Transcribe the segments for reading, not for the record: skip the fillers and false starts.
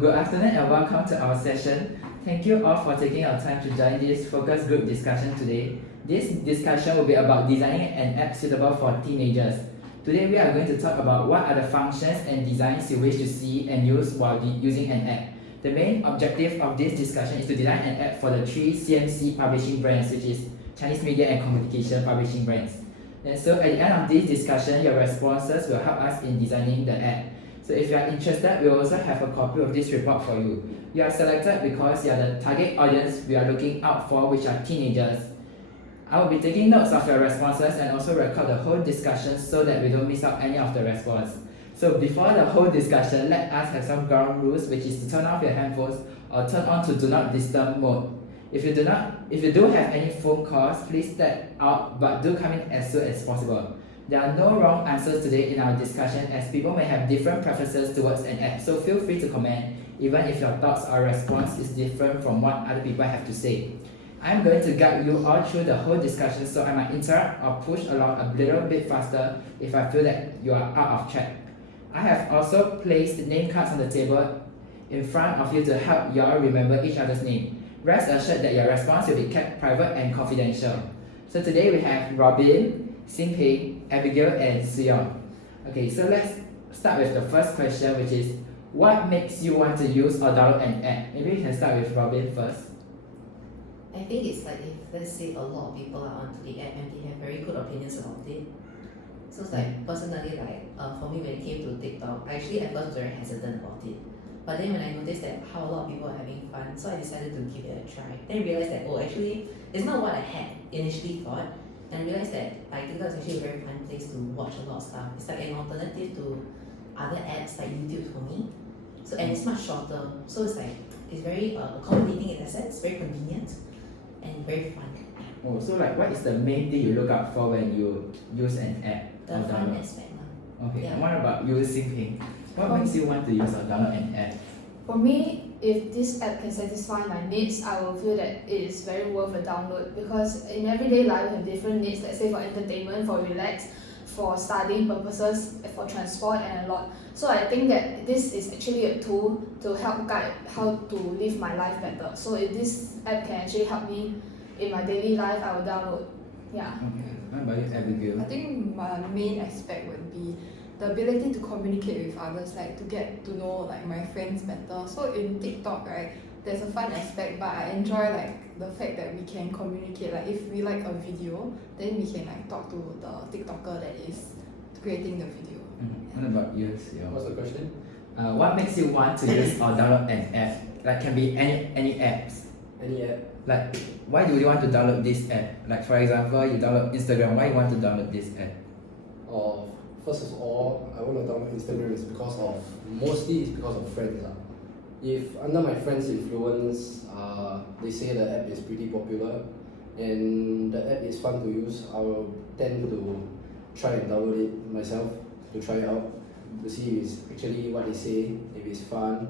Good afternoon and welcome to our session. Thank you all for taking your time to join this focus group discussion today. This discussion will be about designing an app suitable for teenagers. Today we are going to talk about what are the functions and designs you wish to see and use while using an app. The main objective of this discussion is to design an app for the three CMC publishing brands, which is Chinese Media and Communication publishing brands. And so at the end of this discussion, your responses will help us in designing the app. So if you are interested, we will also have a copy of this report for you. You are selected because you are the target audience we are looking out for, which are teenagers. I will be taking notes of your responses and also record the whole discussion so that we don't miss out any of the response. So before the whole discussion, let us have some ground rules, which is to turn off your handphones or turn on to do not disturb mode. If you do have any phone calls, please step out, but do come in as soon as possible. There are no wrong answers today in our discussion, as people may have different preferences towards an app, so feel free to comment, even if your thoughts or response is different from what other people have to say. I am going to guide you all through the whole discussion, so I might interrupt or push along a little bit faster if I feel that you are out of track. I have also placed name cards on the table in front of you to help you all remember each other's name. Rest assured that your response will be kept private and confidential. So today we have Robin, Xin-Ping, Abigail, and Suyong. Okay, so let's start with the first question, which is what makes you want to use or download an app? Maybe we can start with Robin first. I think it's like if let's say a lot of people are onto the app and they have very good opinions about it. So it's like personally, for me when it came to TikTok, I actually at first was very hesitant about it. But then when I noticed that how a lot of people are having fun, so I decided to give it a try. Then I realized that actually it's not what I had initially thought. And I realized that TikTok is actually a very fun place to watch a lot of stuff. It's like an alternative to other apps like YouTube for me. So and it's much shorter. So it's like it's very accommodating in that sense, very convenient and very fun. Oh, so like what is the main thing you look out for when you use an app? The fun aspect. Okay, Yeah. and what about you, Xin-Ping? What makes you want to use or download an app? For me, if this app can satisfy my needs, I will feel that it is very worth a download, because in everyday life we have different needs, let's say for entertainment, for relax, for studying purposes, for transport and a lot. So I think that this is actually a tool to help guide how to live my life better. So if this app can actually help me in my daily life, I will download. Yeah. Okay, what about you, Abigail? I think my main aspect would be the ability to communicate with others, like to get to know like my friends better. So in TikTok, right, there's a fun aspect, but I enjoy like the fact that we can communicate. Like if we like a video, then we can like talk to the TikToker that is creating the video. What about you, Suyong? What's the question? What makes you want to use or download an app? Like can be any apps. Any app? Like why do you want to download this app? Like for example, you download Instagram. Why you want to download this app? First of all, I want to download Instagram is mostly because of friends. If under my friends' influence, they say the app is pretty popular and the app is fun to use, I will tend to try and download it myself to try it out, to see if it's actually what they say, if it's fun.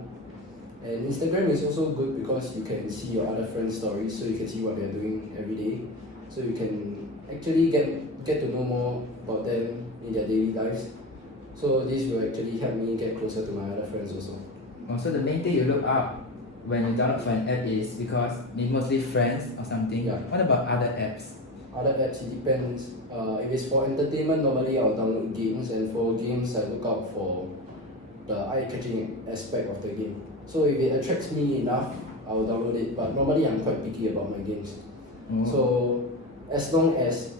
And Instagram is also good because you can see your other friends' stories, so you can see what they're doing every day. So you can actually get to know more about them in their daily lives. So this will actually help me get closer to my other friends also. So the main thing you look up when you download for an app is because it's mostly friends or something. Yeah. What about other apps? Other apps, it depends. If it's for entertainment, normally I'll download games, and for games I look out for the eye-catching aspect of the game. So if it attracts me enough, I'll download it. But normally I'm quite picky about my games. Oh. So as long as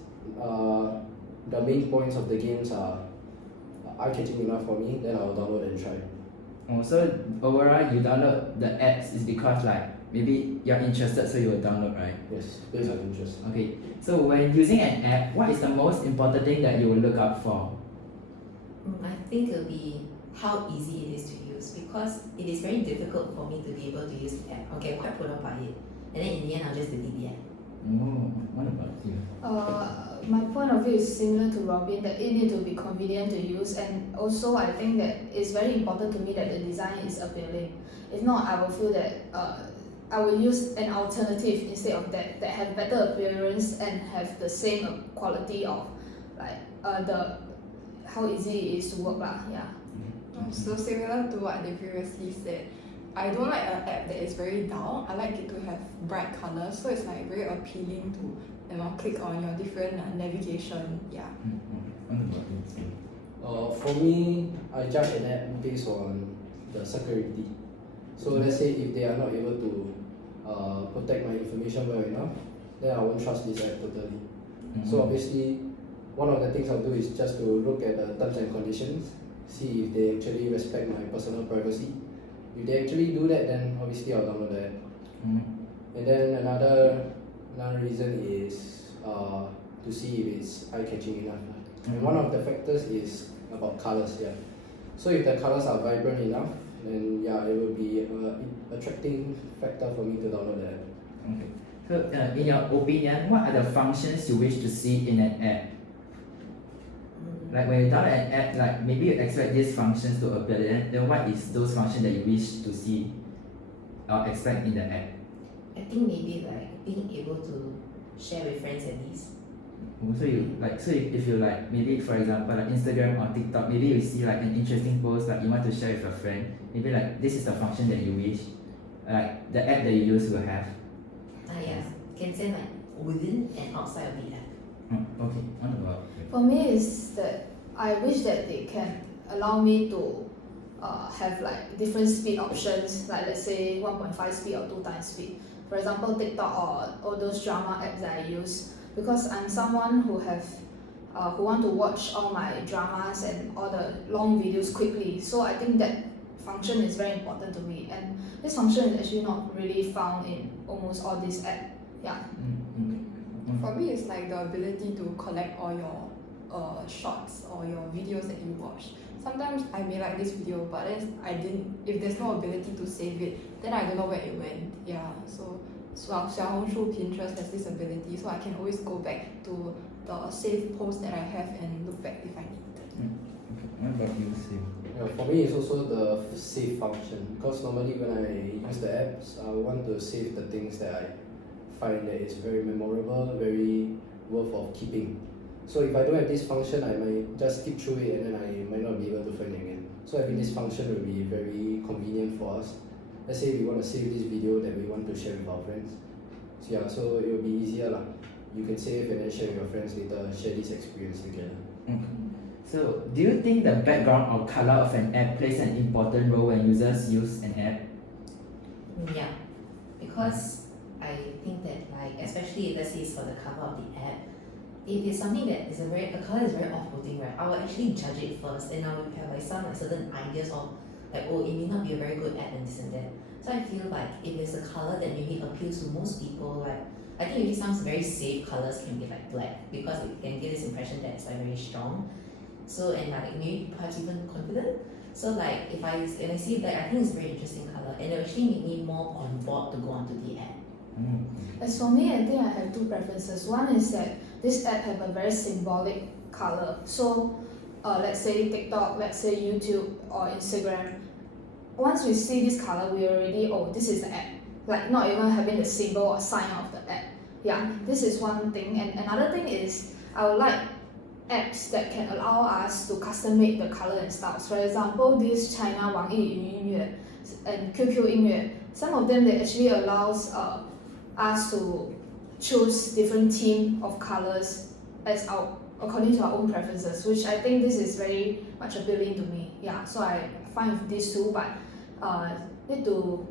the main points of the games are eye-catching enough for me, then I'll download and try. Oh, so overall you download the apps is because like maybe you're interested, so you will download, right? Yes, based on interest. Okay, so when using an app, what is the most important thing that you will look out for? I think it'll be how easy it is to use, because it is very difficult for me to be able to use the app. I'll get quite put off by it, and then in the end I'll just delete the app. Oh, what about you? My point of view is similar to Robin, that it needs to be convenient to use, and also I think that it's very important to me that the design is appealing. If not, I will feel that I will use an alternative instead of that have better appearance and have the same quality of like the how easy it is to work lah. Yeah. So similar to what they previously said, I don't like an app that is very dull. I like it to have bright colors, so it's like very appealing to click on your different navigation. Yeah. What about you? For me, I judge an app based on the security. So let's say if they are not able to protect my information well enough, then I won't trust this app totally. So obviously, one of the things I'll do is just to look at the terms and conditions, see if they actually respect my personal privacy. If they actually do that, then obviously I'll download the app. And then another reason is to see if it's eye-catching enough. And one of the factors is about colors. Yeah. So if the colors are vibrant enough, then yeah, it will be an attracting factor for me to download the app. Okay. So, in your opinion, what are the functions you wish to see in an app? Like when you download an app, like maybe you expect these functions to appear, then what is those functions that you wish to see or expect in the app? I think maybe like being able to share with friends at least. So if you like maybe for example like Instagram or TikTok, maybe you see like an interesting post like you want to share with a friend, maybe like this is the function that you wish like the app that you use will have. Yeah, can send like within and outside of the app. Okay, what about For me, is that I wish that they can allow me to have like different speed options, like let's say 1.5 speed or 2 times speed. For example, TikTok or all those drama apps that I use, because I'm someone who want to watch all my dramas and all the long videos quickly. So I think that function is very important to me, and this function is actually not really found in almost all these apps. Yeah. For me, it's like the ability to collect all your shots or your videos that you watch. Sometimes I may like this video, but then if there's no ability to save it, then I don't know where it went. Yeah, so Xiaohongshu, Pinterest has this ability, so I can always go back to the saved post that I have and look back if I need. What about you, Sim? Yeah, for me, it's also the save function, because normally when I use the apps, I want to save the things that I find that is very memorable, very worth of keeping. So if I don't have this function, I might just skip through it and then I might not be able to find it again. So having this function will be very convenient for us. Let's say we want to save this video that we want to share with our friends. So yeah, so it will be easier lah. You can save and then share with your friends later, share this experience together. So, do you think the background or color of an app plays an important role when users use an app? Yeah, because I think that like especially if let's say it's for the cover of the app, if it's something that is a color is very off-putting, right? I will actually judge it first, and I will have like some like certain ideas of like, oh, it may not be a very good app and this and that. So I feel like if it's a color that maybe appeals to most people, like I think maybe some very safe colors can be like black, because it can give this impression that it's like very strong. So and like maybe perhaps even confident. So like when I see black, I think it's a very interesting color, and it will actually make me more on board to go onto the app. As for me, I think I have 2 preferences. One is that this app have a very symbolic color. So let's say TikTok, let's say YouTube or Instagram. Once we see this color, we already, oh, this is the app. Like not even having the symbol or sign of the app. Yeah, this is one thing. And another thing is, I would like apps that can allow us to custom make the color and styles. For example, this China 网易云音乐 and QQ 音乐, some of them they actually allows us to choose different theme of colors according to our own preferences, which I think this is very much appealing to me. Yeah, so I find with these 2, but need to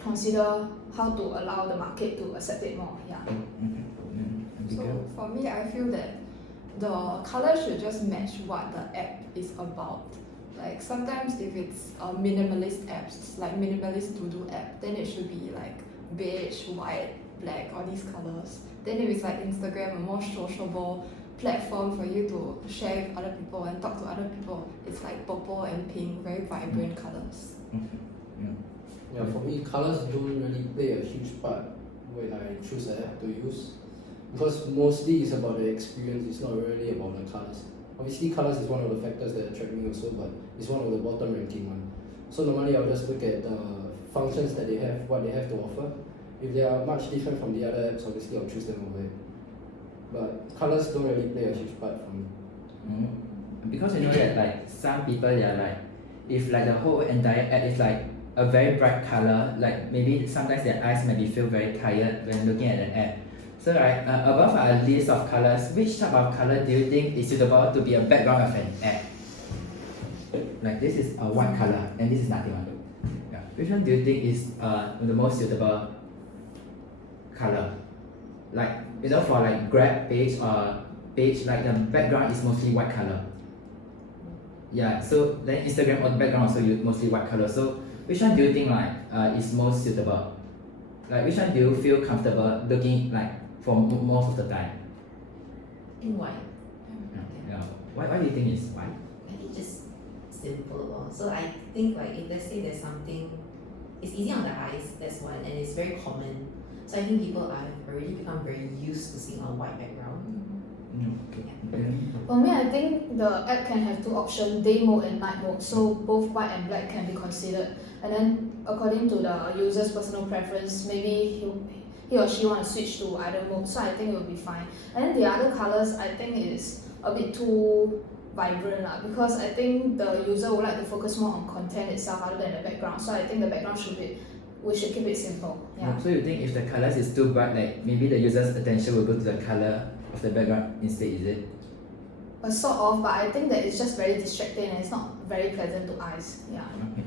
consider how to allow the market to accept it more. Yeah. So for me, I feel that the color should just match what the app is about. Like sometimes if it's a minimalist apps, like minimalist to-do app, then it should be like beige, white, black, all these colors. Then if it's like Instagram, a more sociable platform for you to share with other people and talk to other people, it's like purple and pink, very vibrant colors. Yeah, for me, colors don't really play a huge part when I choose an app to use, because mostly it's about the experience, it's not really about the colors. Obviously, colors is one of the factors that attract me also, but it's one of the bottom ranking one. So normally I'll just look at the functions that they have, what they have to offer. If they are much different from the other apps, obviously I'll choose them over it. But colors don't really play a huge part for me. Because you know that like some people they are like, if like the whole entire app is like a very bright color, like maybe sometimes their eyes might be feel very tired when looking at an ad. So right, above our list of colors, which type of color do you think is suitable to be a background of an ad? Like this is a white color and this is nothing on it. Yeah. Which one do you think is the most suitable color? Like, you know, for like Grab page or page, like the background is mostly white color. Yeah, so then Instagram or the background also mostly white color. So which one do you think like is most suitable? Like which one do you feel comfortable looking like for most of the time? In white. Yeah. Why do you think it's white? I think just simple. So I think like if let's say there's something, it's easy on the eyes, that's one, and it's very common. So I think people have already become very used to seeing a white background. Okay. For me, I think the app can have two options, day mode and night mode. So both white and black can be considered. And then according to the user's personal preference, maybe he or she want to switch to either mode. So I think it will be fine. And then the other colors, I think is a bit too vibrant because I think the user would like to focus more on content itself other than the background. So I think the background we should keep it simple. Yeah. So you think if the colors is too bright, like maybe the user's attention will go to the color of the background instead, is it? Sort of, but I think that it's just very distracting and it's not very pleasant to eyes. Yeah. Okay.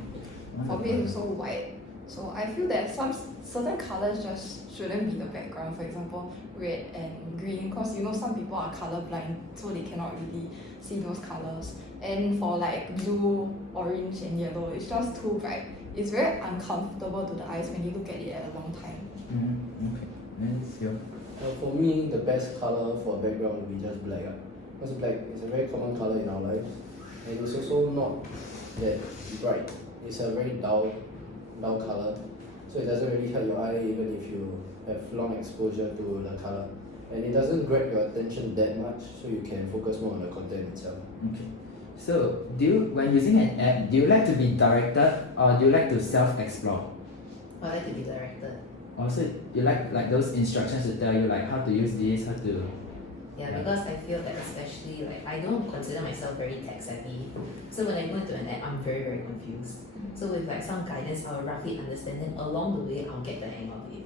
For me, it's also white. So I feel that some certain colors just shouldn't be the background. For example, red and green, because you know some people are colorblind, so they cannot really see those colors. And for like blue, orange, and yellow, it's just too bright. It's very uncomfortable to the eyes when you look at it at a long time. Okay. That's your. For me, the best color for a background would be just black. Because black is a very common color in our lives, and it's also not that bright. It's a very dull color, so it doesn't really hurt your eye even if you have long exposure to the color, and it doesn't grab your attention that much, so you can focus more on the content itself. Okay. So when using an app, do you like to be directed or do you like to self-explore? I like to be directed. Also, you like those instructions to tell you like how to use this, how to. Yeah, Yeah. because I feel that especially like I don't consider myself very tech savvy. So when I go into an app, I'm very, very confused. So with like some guidance, I'll roughly understand, and along the way, I'll get the hang of it.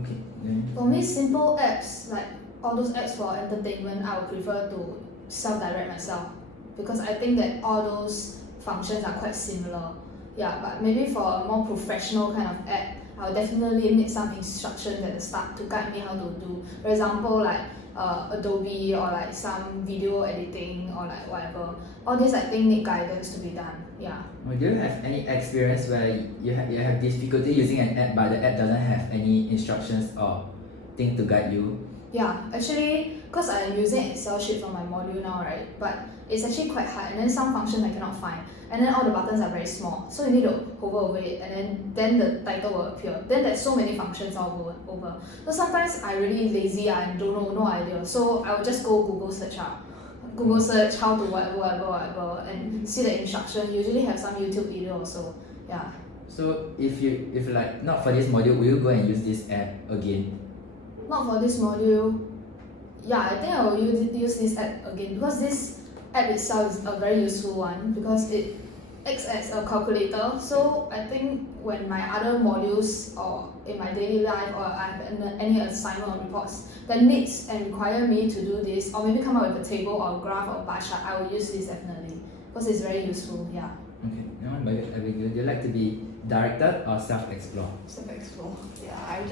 Okay. Then. For me, simple apps like all those apps for entertainment, I would prefer to self-direct myself because I think that all those functions are quite similar. Yeah, but maybe for a more professional kind of app, I'll definitely need some instructions at the start to guide me how to do. For example, like Adobe or like some video editing or like whatever. All these I think need guidance to be done. Yeah. Do you have any experience where you have difficulty using an app but the app doesn't have any instructions or thing to guide you? Yeah, actually, because I'm using Excel sheet for my module now, right? But it's actually quite hard, and then some functions I cannot find, and then all the buttons are very small, so you need to hover over it, and then the title will appear. Then there's so many functions all over. So sometimes I really lazy and don't know, no idea. So I will just go Google search how to whatever, and see the instruction. Usually have some YouTube video also. Yeah. So if like not for this module, will you go and use this app again? Not for this module. Yeah, I think I will use this app again because this app itself is a very useful one because it acts as a calculator. So I think when my other modules or in my daily life or I have any assignment or reports that needs and require me to do this or maybe come up with a table or a graph or bar chart, I will use this definitely because it's very useful. Yeah. Okay. Now, do you like to be directed or self-explore? Self-explore. Yeah,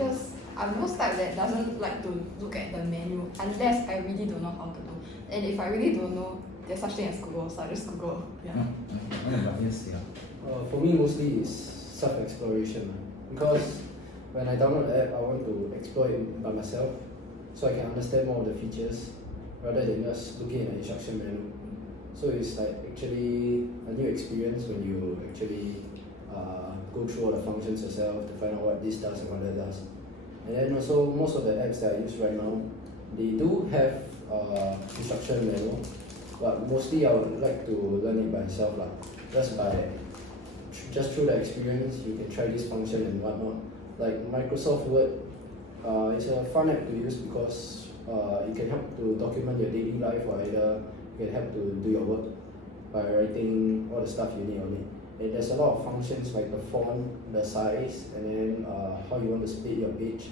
I'm those type that doesn't like to look at the menu unless I really don't know how to do. And if I really don't know, there's such thing as Google, so I just Google. Yeah. What about you, Sia? For me, mostly it's self-exploration because when I download the app, I want to explore it by myself so I can understand more of the features rather than just looking at the instruction manual. So it's like actually a new experience when you actually go through all the functions yourself to find out what this does and what that does. And then also most of the apps that I use right now, they do have instruction manual, but mostly I would like to learn it by myself just through the experience. You can try this function and whatnot. Like Microsoft Word, it's a fun app to use because it can help to document your daily life or either it can help to do your work by writing all the stuff you need on it. And there's a lot of functions like the font, the size, and then how you want to split your page.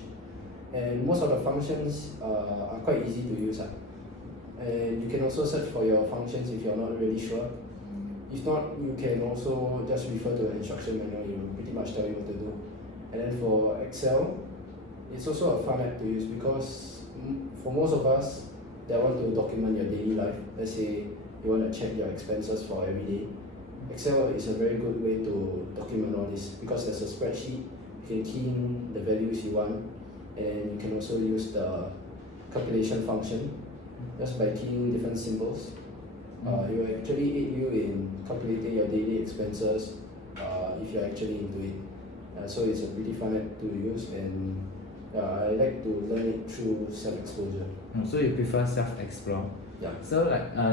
And most of the functions are quite easy to use. And you can also search for your functions if you're not really sure. If not, you can also just refer to the instruction manual, it will pretty much tell you what to do. And then for Excel, it's also a fun app to use because for most of us that want to document your daily life, let's say you want to check your expenses for every day, Excel is a very good way to document all this because there's a spreadsheet, you can key in the values you want, and you can also use the calculation function just by keying different symbols. It will actually aid you in calculating your daily expenses if you're actually into it. So it's a pretty fun app to use, and I like to learn it through self-exposure. So you prefer self-explore? Yeah. So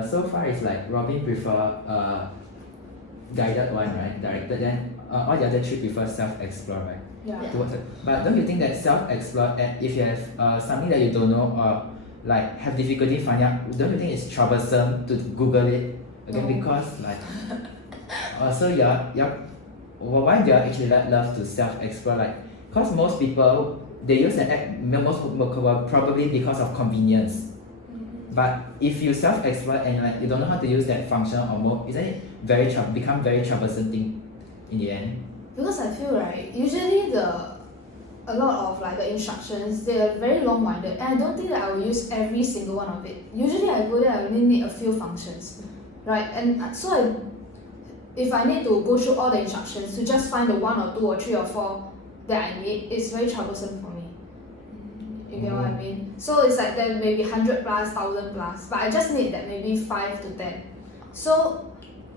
so far it's like Robin prefer guided one, right? Directed. Then all the other three prefer self-explore, right? Yeah. Yeah. Towards it. But don't you think that self-explore, if you have something that you don't know or like have difficulty finding out, don't you think it's troublesome to Google it again? No. Because like so why do you actually love to self-explore? Like, because most people they use an app probably because of convenience. But if you self-explore and like you don't know how to use that function or mode, isn't it become very troublesome thing in the end? Because I feel right, usually a lot of like the instructions, they are very long-winded, and I don't think that I will use every single one of it. Usually I go there, I only need a few functions, right? And so if I need to go through all the instructions to just find the 1 or 2 or 3 or 4 that I need, it's very troublesome for me. You get what I mean? So it's like there may be 100 plus, 1000 plus, but I just need that maybe 5 to 10. So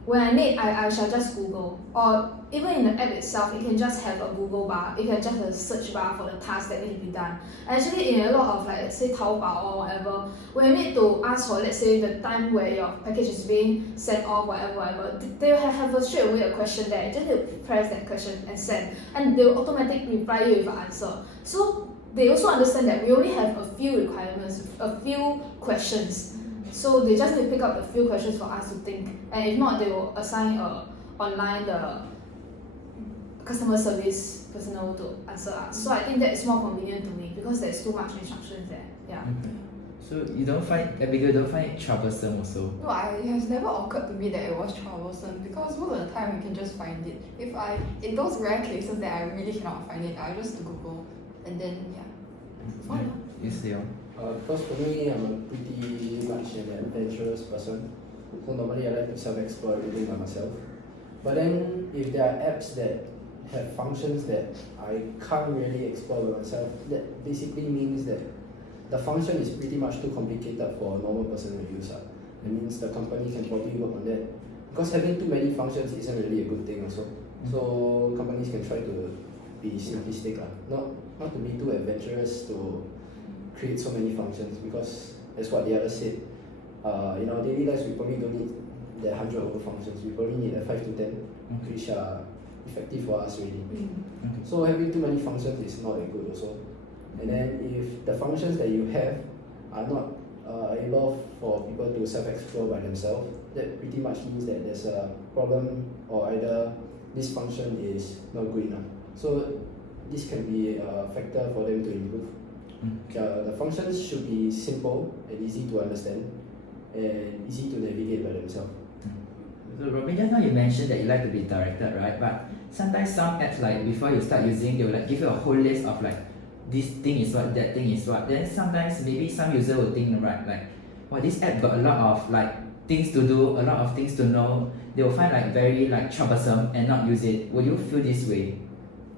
when I need, I shall just Google, or even in the app itself, it can just have a Google bar, it can just have a search bar for the task that need to be done. Actually, in a lot of like, let's say Taobao or whatever, when you need to ask for, let's say the time where your package is being sent off, whatever, they will have a straight away a question there. You just need to press that question and send, and they will automatically reply you with an answer. So they also understand that we only have a few requirements, a few questions. So they just need to pick up a few questions for us to think, and if not, they will assign online the customer service personnel to answer us. So I think that is more convenient to me because there's too much instructions there. Yeah. Okay. So you don't find Abigail don't find it troublesome also? No, it has never occurred to me that it was troublesome because most of the time we can just find it. In those rare cases that I really cannot find it, I just Google and then fine. You see, Because for me, I'm a pretty much an adventurous person. So normally I like to self-explore everything by myself. But then if there are apps that have functions that I can't really explore by myself, that basically means that the function is pretty much too complicated for a normal person to use. It means the company can probably work on that. Because having too many functions isn't really a good thing also. So companies can try to be simplistic, not to be too adventurous to create so many functions, because that's what the others said. In our daily lives, we probably don't need that 100 over functions. We probably need 5 to 10, which are effective for us really. So having too many functions is not that good also. And then if the functions that you have are not able for people to self-explore by themselves, that pretty much means that there's a problem, or either this function is not good enough. So this can be a factor for them to improve. The functions should be simple and easy to understand and easy to navigate by themselves. So Robin, just now you mentioned that you like to be directed, right? But sometimes some apps, like before you start using, they will like give you a whole list of like this thing is what, that thing is what. Then sometimes maybe some user will think, right, like, well, this app got a lot of like things to do, a lot of things to know. They will find like very like troublesome and not use it. Will you feel this way?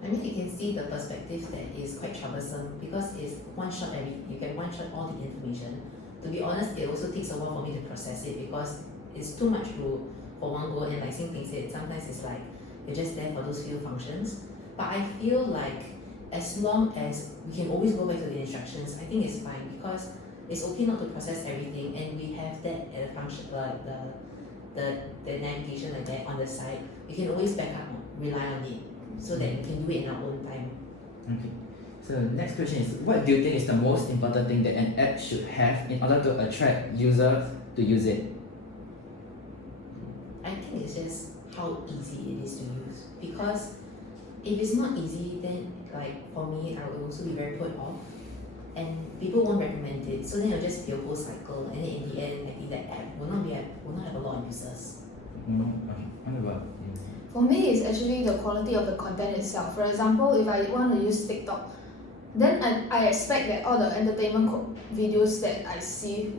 I mean, you can see the perspective that is quite troublesome because it's one shot you can one shot all the information. To be honest, it also takes a while for me to process it because it's too much for one go, and like Xing Ping said, sometimes it's like you're just there for those few functions. But I feel like as long as we can always go back to the instructions, I think it's fine because it's okay not to process everything, and we have that at a function like the navigation like that on the side. We can always back up, rely on it, so that we can do it in our own time. Okay. So next question is, what do you think is the most important thing that an app should have in order to attract users to use it? I think it's just how easy it is to use. Because if it's not easy, then like for me, I will also be very put off, and people won't recommend it. So then it'll just be a whole cycle, and then in the end, I think that app will not have a lot of users. Okay. What about you? For me, it's actually the quality of the content itself. For example, if I want to use TikTok, then I expect that all the entertainment videos that I see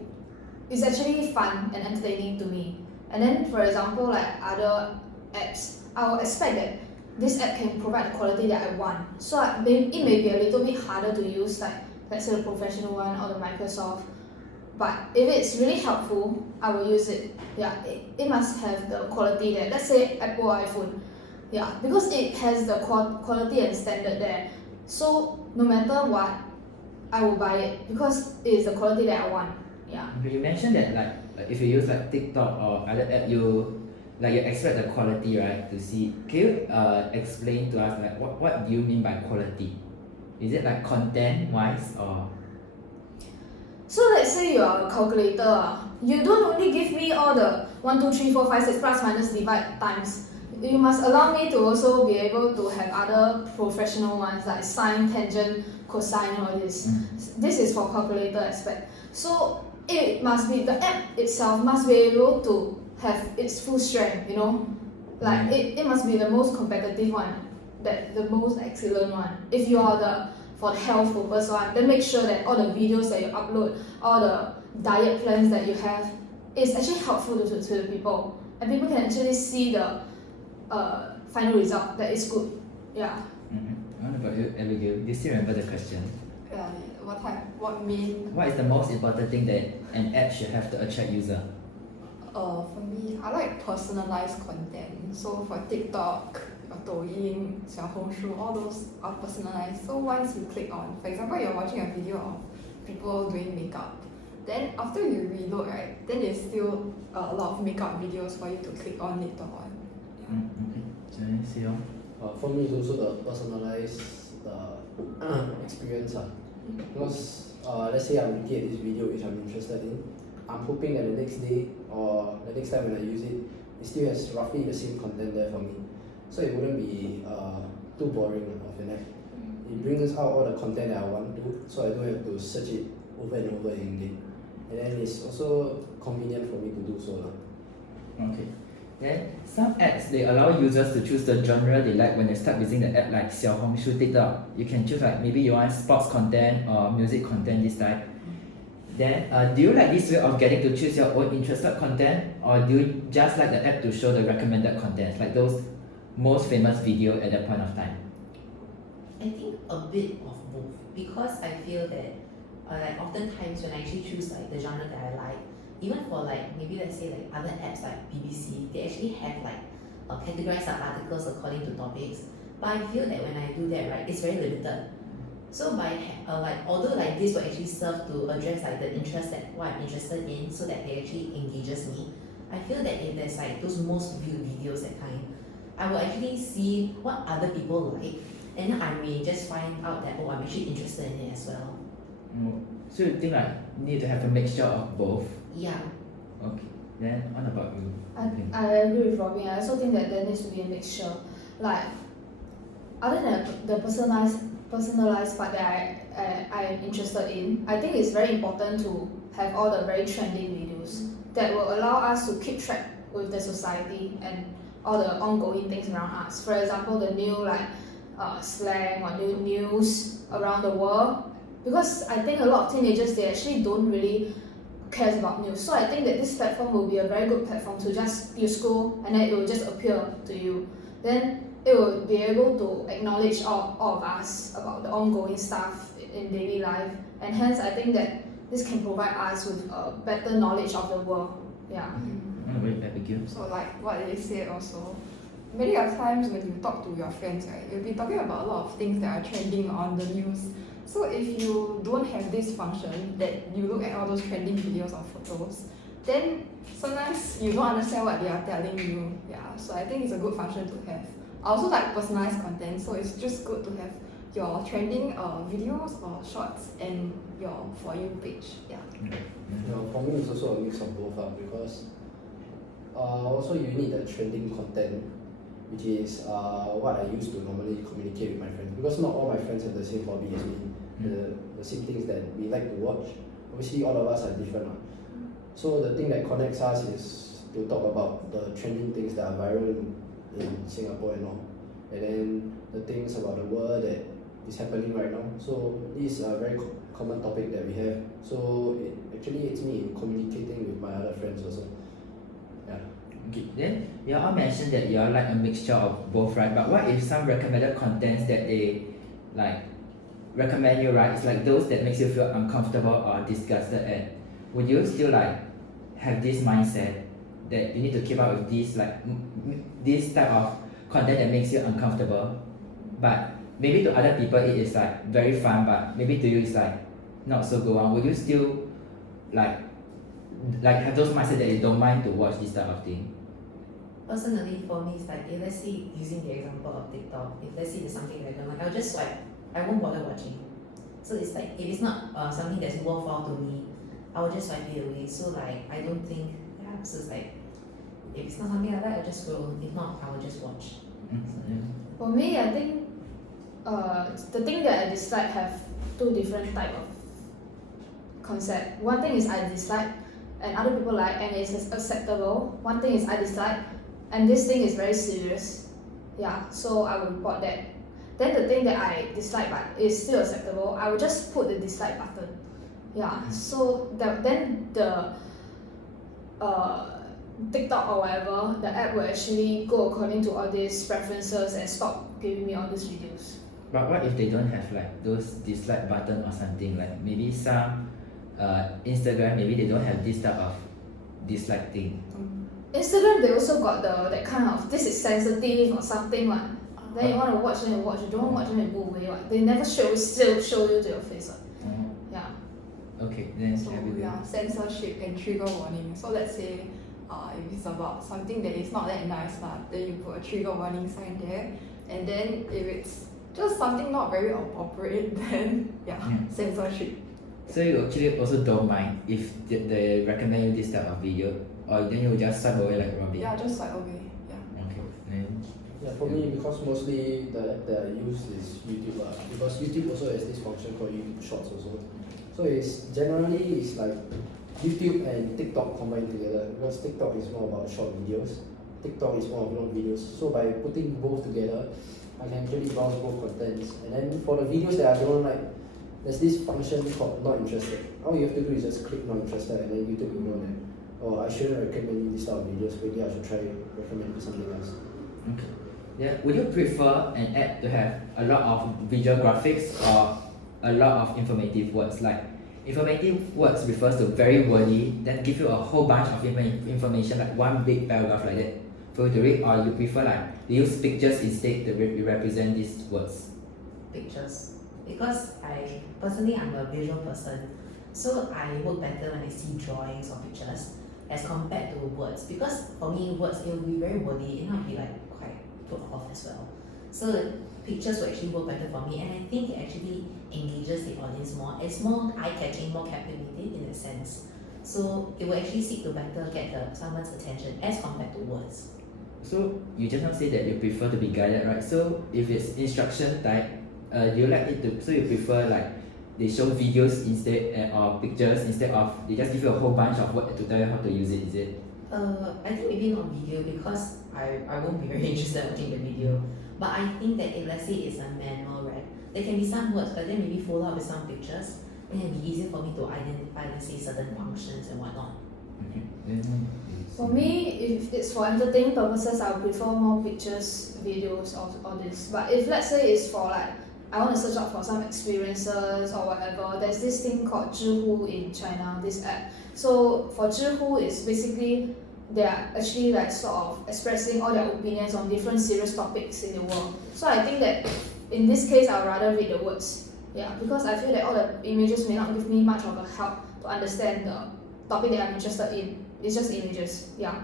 is actually fun and entertaining to me. And then, for example, like other apps, I will expect that this app can provide the quality that I want. So it may be a little bit harder to use, like let's say the professional one or the Microsoft. But if it's really helpful, I will use it. Yeah, it must have the quality there. Let's say Apple iPhone. Yeah, because it has the quality and standard there. So no matter what, I will buy it because it is the quality that I want. Yeah. Okay, you mentioned that like if you use like TikTok or other app, you expect the quality, right, to see. Can you explain to us like what do you mean by quality? Is it like content wise or? So let's say you are a calculator. You don't only give me all the 1, 2, 3, 4, 5, 6 plus minus divide times. You must allow me to also be able to have other professional ones like sine, tangent, cosine, all this. This is for calculator aspect. So it must be, the app itself must be able to have its full strength, you know. Like it must be the most competitive one, the most excellent one. If you are for the health purpose one, then make sure that all the videos that you upload, all the diet plans that you have is actually helpful to the people, and people can actually see the final result that is good. Yeah. What about you, Abigail? Do you still remember the question? Yeah, what main? What is the most important thing that an app should have to attract user? For me, I like personalized content. So for TikTok, Douyin, Xiaohongshu, all those are personalized. So once you click on, for example, you're watching a video of people doing makeup, then after you reload, right, then there's still a lot of makeup videos for you to click on later on. Okay. Johnny, see you. For me, it's also the personalized experience. Because let's say I'm looking at this video which I'm interested in, I'm hoping that the next day or the next time when I use it, it still has roughly the same content there for me. So it wouldn't be too boring of an app. It brings out all the content that I want to, so I don't have to search it over and over again. And then it's also convenient for me to do so. Okay. Then some apps, they allow users to choose the genre they like when they start using the app, like Xiaohongshu, TikTok. You can choose like maybe you want sports content or music content this type. Then do you like this way of getting to choose your own interested content, or do you just like the app to show the recommended content, like those most famous video at that point of time? I think a bit of both, because I feel that like oftentimes when I actually choose like the genre that I like, even for like maybe let's say like other apps like BBC, they actually have like categorized articles according to topics. But I feel that when I do that, right, it's very limited. So by like although like this will actually serve to address like the interest that what I'm interested in, so that it actually engages me, I feel that if there's like those most viewed videos that kind, I will actually see what other people like, and then I may just find out that I'm actually interested in it as well. So you think like you need to have a mixture of both? Yeah. Okay. Then what about you? I agree with Robin. I also think that there needs to be a mixture. Like other than the personalized part that I am interested in, I think it's very important to have all the very trending videos that will allow us to keep track with the society and all the ongoing things around us. For example, the new like slang or new news around the world. Because I think a lot of teenagers, they actually don't really care about news. So I think that this platform will be a very good platform to just, you scroll and then it will just appear to you. Then it will be able to acknowledge all of us about the ongoing stuff in daily life. And hence I think that this can provide us with a better knowledge of the world. Yeah. So like what they said also, many of times when you talk to your friends, right, you'll be talking about a lot of things that are trending on the news. So if you don't have this function that you look at all those trending videos or photos, then sometimes you don't understand what they are telling you. Yeah, so I think it's a good function to have. I also like personalized content, so it's just good to have your trending videos or shorts and your For You page. Yeah. For me, it's also a mix of both because Also you need the trending content, which is what I use to normally communicate with my friends, because not all my friends have the same hobby as me, the same things that we like to watch. Obviously all of us are different. So the thing that connects us is to talk about the trending things that are viral in Singapore and all, and then the things about the world that is happening right now. So this is a very common topic that we have. So it's me in communicating with my other friends also. Yeah. Okay. Then you all mentioned that you all like a mixture of both, right? But what if some recommended contents that they like recommend you, right? It's like those that makes you feel uncomfortable or disgusted at. Would you still like have this mindset that you need to keep up with this like this type of content that makes you uncomfortable, but maybe to other people it is like very fun, but maybe to you it's like not so good one? Would you still like have those mindset that you don't mind to watch this type of thing? Personally, for me, it's like if let's say using the example of TikTok, if let's say there's something that I don't like, I'll just swipe. I won't bother watching. So it's like if it's not something that's worthwhile to me, I will just swipe it away. So like I don't think so it's like if it's not something I like, I'll just scroll. If not, I will just watch. For me, I think the thing that I dislike have two different type of concept. One thing is I dislike and other people like and it's acceptable. One thing is I dislike and this thing is very serious. Yeah, so I will report that. Then the thing that I dislike but is still acceptable, I will just put the dislike button. Yeah, so then the TikTok or whatever, the app will actually go according to all these preferences and stop giving me all these videos. But what if they don't have like those dislike button or something, like maybe some Instagram, maybe they don't have this type of dislike thing? Instagram, they also got that kind of this is sensitive or something one. Then you want to watch, then you watch. You don't want to watch, then you go away. What? They never still show you to your face. Yeah. Okay, then So yeah, censorship and trigger warning. So let's say if it's about something that is not that nice, then you put a trigger warning sign there. And then if it's just something not very appropriate, then censorship. So you actually also don't mind if they recommend you this type of video, or then you just swipe away like Robin? Yeah, just swipe away. Yeah. Okay, then Yeah, for me, because mostly the app that I use is YouTube because YouTube also has this function called YouTube Shorts also. So it's like YouTube and TikTok combined together, because TikTok is more about short videos, TikTok is more of long videos. So by putting both together, I can actually browse both contents. And then for the videos that I don't like, there's this function called not interested. All you have to do is just click not interested and then YouTube will know that, oh, I shouldn't recommend you this type of videos, maybe I should try recommend you something else. okay. Yeah, would you prefer an app to have a lot of visual graphics or a lot of informative words? Like informative words refers to very wordy, then give you a whole bunch of information, like one big paragraph like that for you to read, or you prefer like to use pictures instead to represent these words? Pictures, because I personally I'm a visual person, so I work better when I see drawings or pictures as compared to words. Because for me, words it will be very wordy, it might be like quite put off as well. So pictures will actually work better for me, and I think it actually engages the audience more. It's more eye-catching, more captivating in a sense. So it will actually seek to better get someone's attention as compared to words. So you just now say that you prefer to be guided, right? So if it's instruction type, do you like it to? So you prefer like they show videos instead or pictures instead of they just give you a whole bunch of words to tell you how to use it? Is it? I think maybe not video, because I won't be very interested in watching the video. But I think that if let's say it's a manual, right, there can be some words, but then maybe follow up with some pictures, then it'll be easier for me to identify, let's say, certain functions and whatnot. Okay. For me, if it's for entertaining purposes, I would prefer more pictures, videos, all this. But if let's say it's for like I want to search out for some experiences or whatever, there's this thing called Zhihu in China, this app. So for Zhihu, it's basically they are actually like sort of expressing all their opinions on different serious topics in the world. So I think that in this case, I'd rather read the words. Yeah, because I feel that all the images may not give me much of a help to understand the topic that I'm interested in. It's just images. Yeah.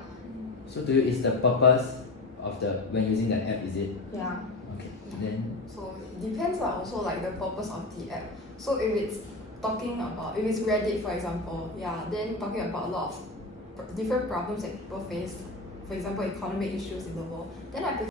So to you, is the purpose of the when using the app, is it? Yeah. Okay. Then So it depends on also like the purpose of the app. So if it's if it's Reddit for example, then talking about a lot of different problems that people face, for example, economic issues in the world, then I